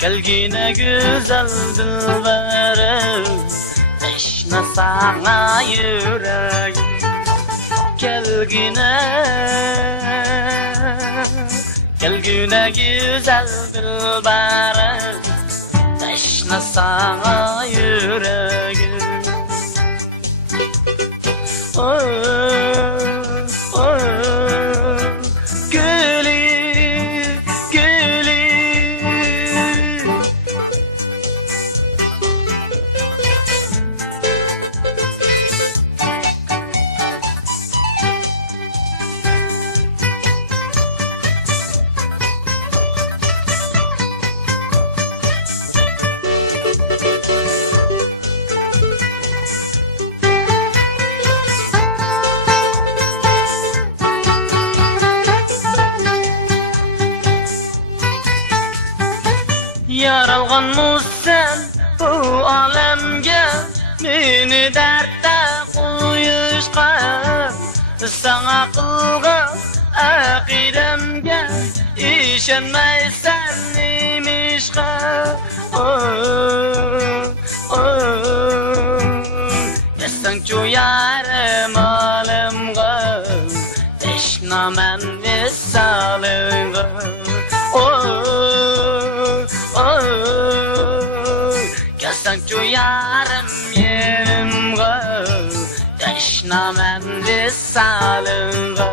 Gelgine güzel dilberim, teşne sana yüreğim. Gelgine güzel dilberim, teşne sana yüreğim. Oh, oh, gülü, gülü. Yaralgan musen bu alemge, meni dertte koyuşqa. Sana kılgan akidemge, işenmeysen imişqa. Yasan şu yarım alemge, teşnamen misalınga. Yasan şu yarım yerimga, teşnamen misalınga.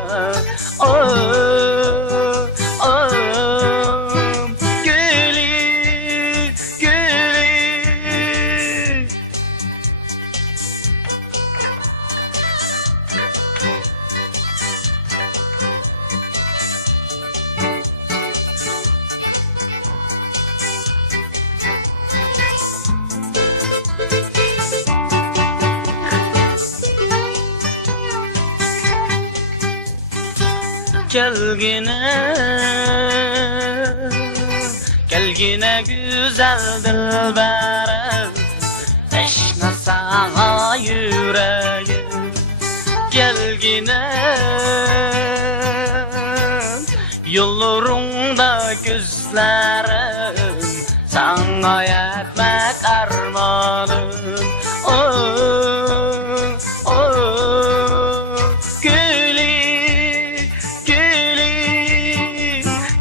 Gülü, gülü. Gelgine güzel dilberim, teşne sana yüreğim. Gelgine yollarında gözlerim, sana yetmek armağanım.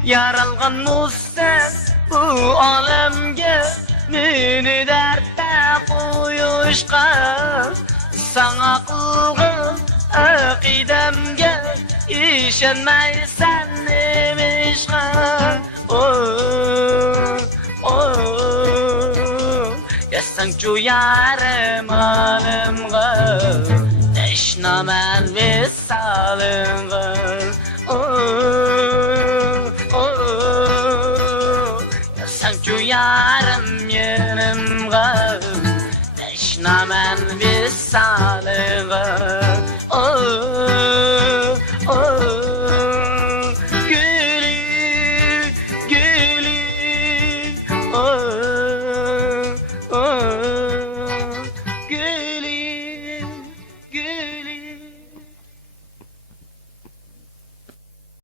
Yaralgan musen bu alemge, meni dertte koyuşqa. Sana kılgan akidemge, işenmeysen imişqa. Yasan şu yarım alemge, teşnamen misalınga. Yasan şu yarım yerimga, teşnamen misalınga.